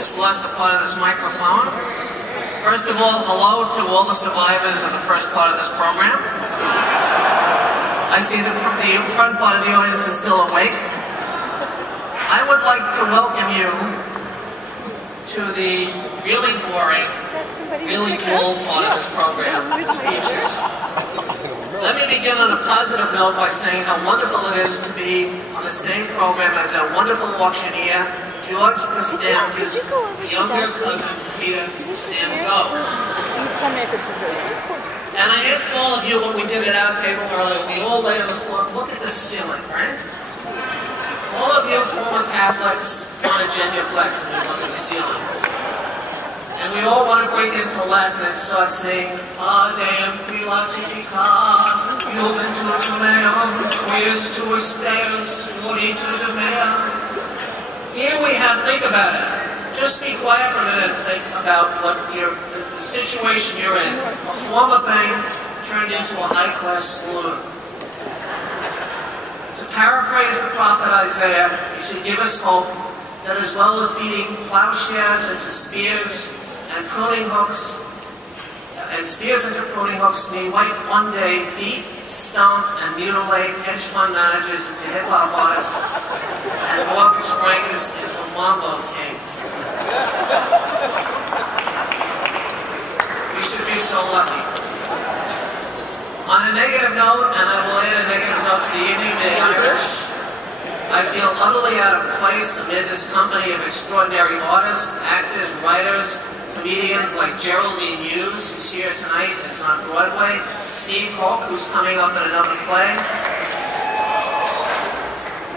just lost a part of this microphone. First of all, hello to all the survivors of the first part of this program. I see that from the front part of the audience is still awake. I would like to welcome you to the really boring, really dull part of this program, the speeches. Let me begin on a positive note by saying how wonderful it is to be on the same program as our wonderful auctioneer, George Costanza's younger cousin, Peter Quinn. And I asked all of you when we did at our table earlier, we all lay on the floor, look at the ceiling, right? All of you former Catholics want to genuflect when you look at the ceiling. And we all want to break into Latin and start saying, Adem qui latificat, juventud meam, quis tuus Deus, fortitude mea. Here we have, think about it. Just be quiet for a minute and think about what the situation you're in. A former bank turned into a high-class saloon. To paraphrase the prophet Isaiah, you should give us hope that as well as beating plowshares into spears and pruning hooks, and spears into pruning hooks, we might one day beat, stomp, and mutilate hedge fund managers into hip-hop artists and mortgage breakers into mambo kings. We should be so lucky. On a negative note, and I will add a negative note to the evening, the Irish, I feel utterly out of place amid this company of extraordinary artists, actors, writers, comedians like Geraldine Hughes, who's here tonight, is on Broadway, Steve Hoke, who's coming up in another play,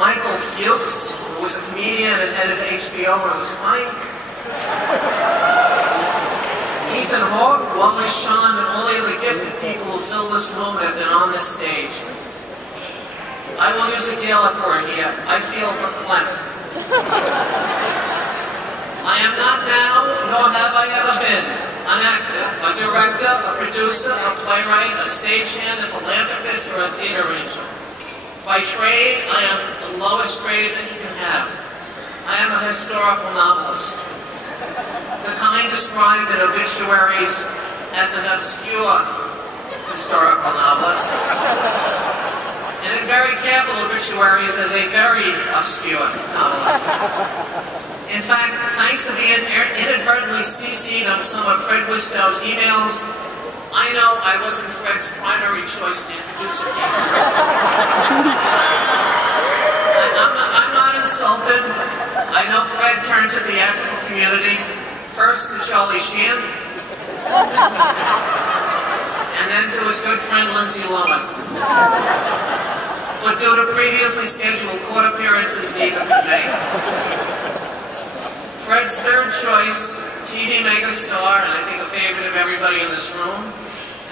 Michael Fuchs, who was a comedian and head of HBO when it was funny, Ethan Hawke, Wally Shawn, and all the other gifted people who fill this room and have been on this stage. I will use a Gala word here. I feel verklempt. I am not now, nor have I ever been, an actor, a director, a producer, a playwright, a stagehand, a philanthropist, or a theater angel. By trade, I am the lowest grade that you can have. I am a historical novelist, the kind described in obituaries as an obscure historical novelist, and in very careful obituaries as a very obscure novelist. In fact, thanks to being inadvertently CC'd on some of Fred Wistow's emails, I know I wasn't Fred's primary choice to introduce him. I'm not insulted. I know Fred turned to the theatrical community, first to Charlie Sheen, and then to his good friend Lindsay Lohan. But due to previously scheduled court appearances, neither could make. Fred's third choice, TV megastar, and I think a favorite of everybody in this room,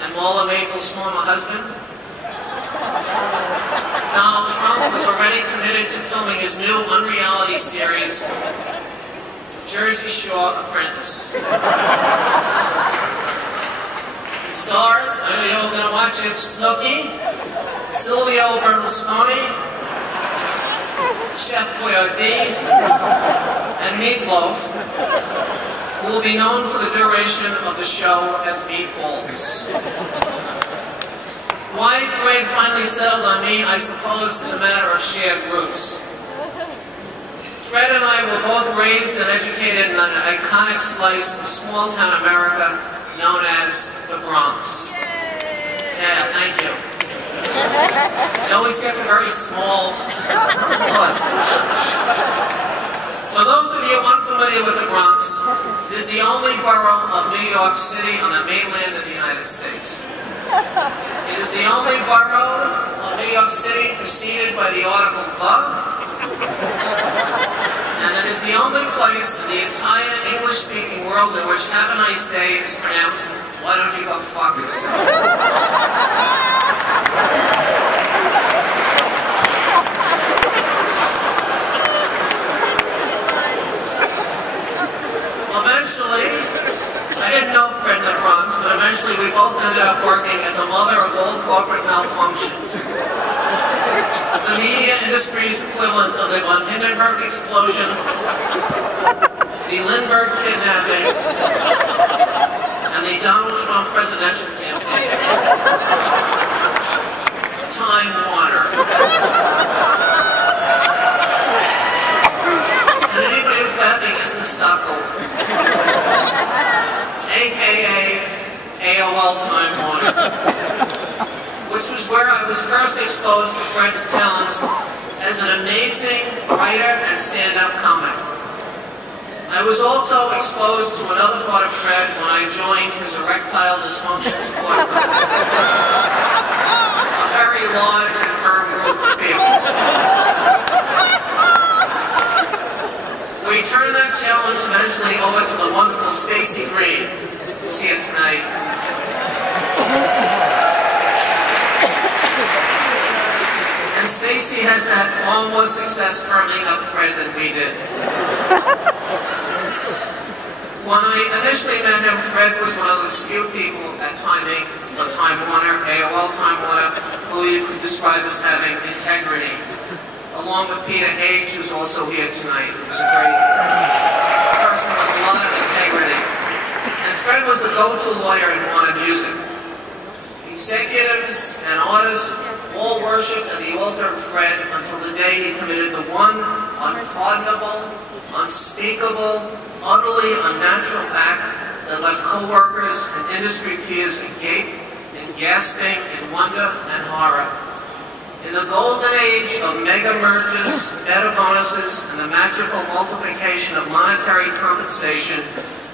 and Paula Maple's former husband, Donald Trump, was already committed to filming his new unreality series, Jersey Shore Apprentice. Stars, I know you're all going to watch it, Snooki, Silvio Berlusconi, Chef Boyardee, and Meatloaf, who will be known for the duration of the show as Meatballs. Why Fred finally settled on me, I suppose, is a matter of shared roots. Fred and I were both raised and educated in an iconic slice of small-town America known as the Bronx. Yeah, thank you. It always gets a very small applause. For those of you unfamiliar with the Bronx, it is the only borough of New York City on the mainland of the United States. It is the only borough of New York City preceded by the article "the," and it is the only place in the entire English-speaking world in which "have a nice day" is pronounced "why don't you go fuck yourself." Eventually, I didn't know Fred in the Bronx, but eventually we both ended up working at the mother of all corporate malfunctions. The media industry's equivalent of the von Hindenburg explosion, the the Lindbergh kidnapping, and the Donald Trump presidential campaign. Time Warner. And anybody who's laughing isn't a stockholder. AKA AOL Time Warner. Which was where I was first exposed to Fred's talents as an amazing writer and stand-up comic. I was also exposed to another part of Fred when I joined his erectile dysfunction support group. A very large and firm group of people. We turned that challenge eventually over to the wonderful Stacy Green, who's here tonight. And Stacy has had far more success firming up Fred than we did. When I initially met him, Fred was one of those few people at Time Inc., or Time Warner, AOL Time Warner, who you could describe as having integrity. Along with Peter Hage, who's also here tonight, who's a great person with a lot of integrity. And Fred was the go-to lawyer in Warner Music. Executives and artists all worshipped at the altar of Fred until the day he committed the one unpardonable, unspeakable, utterly unnatural act that left co-workers and industry peers agape and gasping in wonder and horror. In the golden age of mega mergers, meta bonuses, and the magical multiplication of monetary compensation,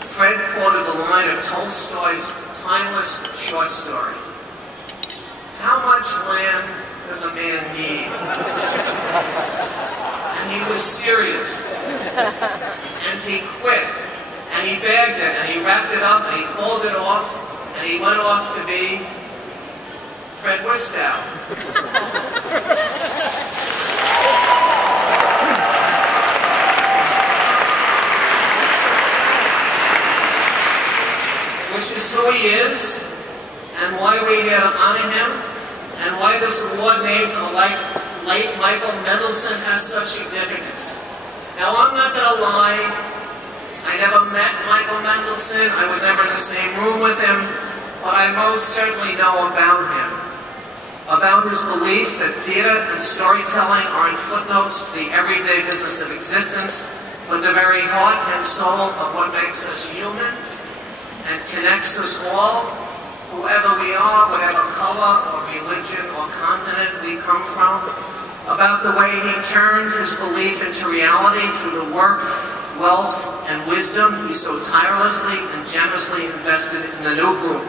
Fred quoted the line of Tolstoy's timeless short story. How much land does a man need? And he was serious. And he quit. And he bagged it. And he wrapped it up. And he pulled it off. And he went off to be Fred Wistow. Which is who he is, and why we're here to honor him, and why this award named for the late Michael Mendelsohn has such significance. Now, I'm not going to lie, I never met Michael Mendelsohn, I was never in the same room with him, but I most certainly know about him. About his belief that theater and storytelling aren't footnotes to the everyday business of existence, but the very heart and soul of what makes us human and connects us all, whoever we are, whatever color or religion or continent we come from. About the way he turned his belief into reality through the work, wealth, and wisdom he so tirelessly and generously invested in the new group.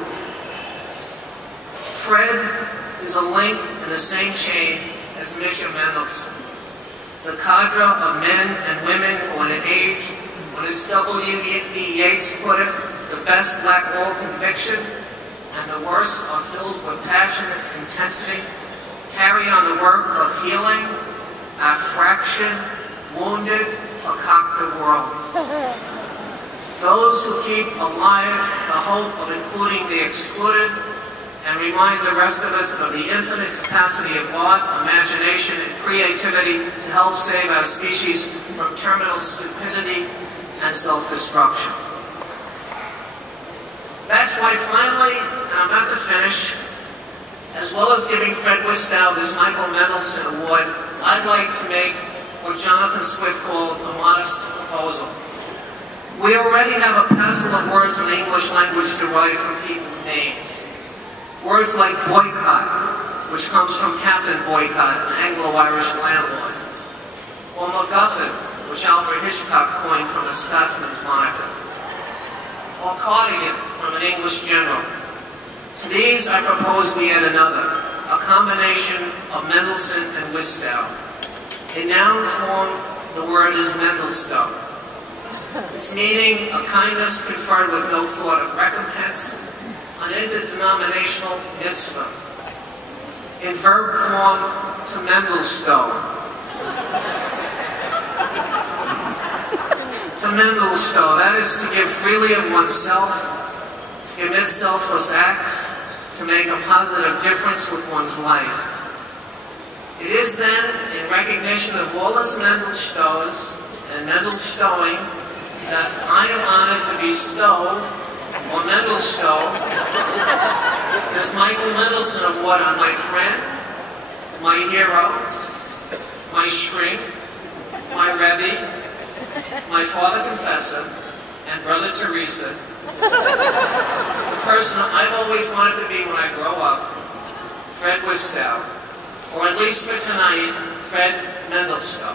Fred is a link in the same chain as Misha Mendelsohn, the cadre of men and women who, in an age when, as W.E. Yeats put it, the best lack all conviction and the worst are filled with passionate intensity, carry on the work of healing our fractured, wounded, fakakta world. Those who keep alive the hope of including the excluded and remind the rest of us of the infinite capacity of art, imagination, and creativity to help save our species from terminal stupidity and self-destruction. That's why finally, and I'm about to finish, as well as giving Fred Wistow this Michael Mendelsohn Award, I'd like to make what Jonathan Swift called a modest proposal. We already have a passel of words in the English language derived from people's names. Words like boycott, which comes from Captain Boycott, an Anglo-Irish landlord, or MacGuffin, which Alfred Hitchcock coined from a Scotsman's moniker, or cardigan from an English general. To these I propose we add another, a combination of Mendelssohn and Wistow. In noun form, the word is Mendelstow. Its meaning, a kindness conferred with no thought of recompense, an interdenominational mitzvah. In verb form, to Mendelstow. To Mendelstow, that is to give freely of oneself, to commit selfless acts, to make a positive difference with one's life. It is then, in recognition of all his Mendelstows and Mendelstowing, that I am honored to bestow, or Mendelstow, this Michael Mendelson Award on my friend, my hero, my shrink, my Rebbe, my father confessor, and brother Teresa, the person I've always wanted to be when I grow up, Fred Wistow, or at least for tonight, Fred Mendelstow.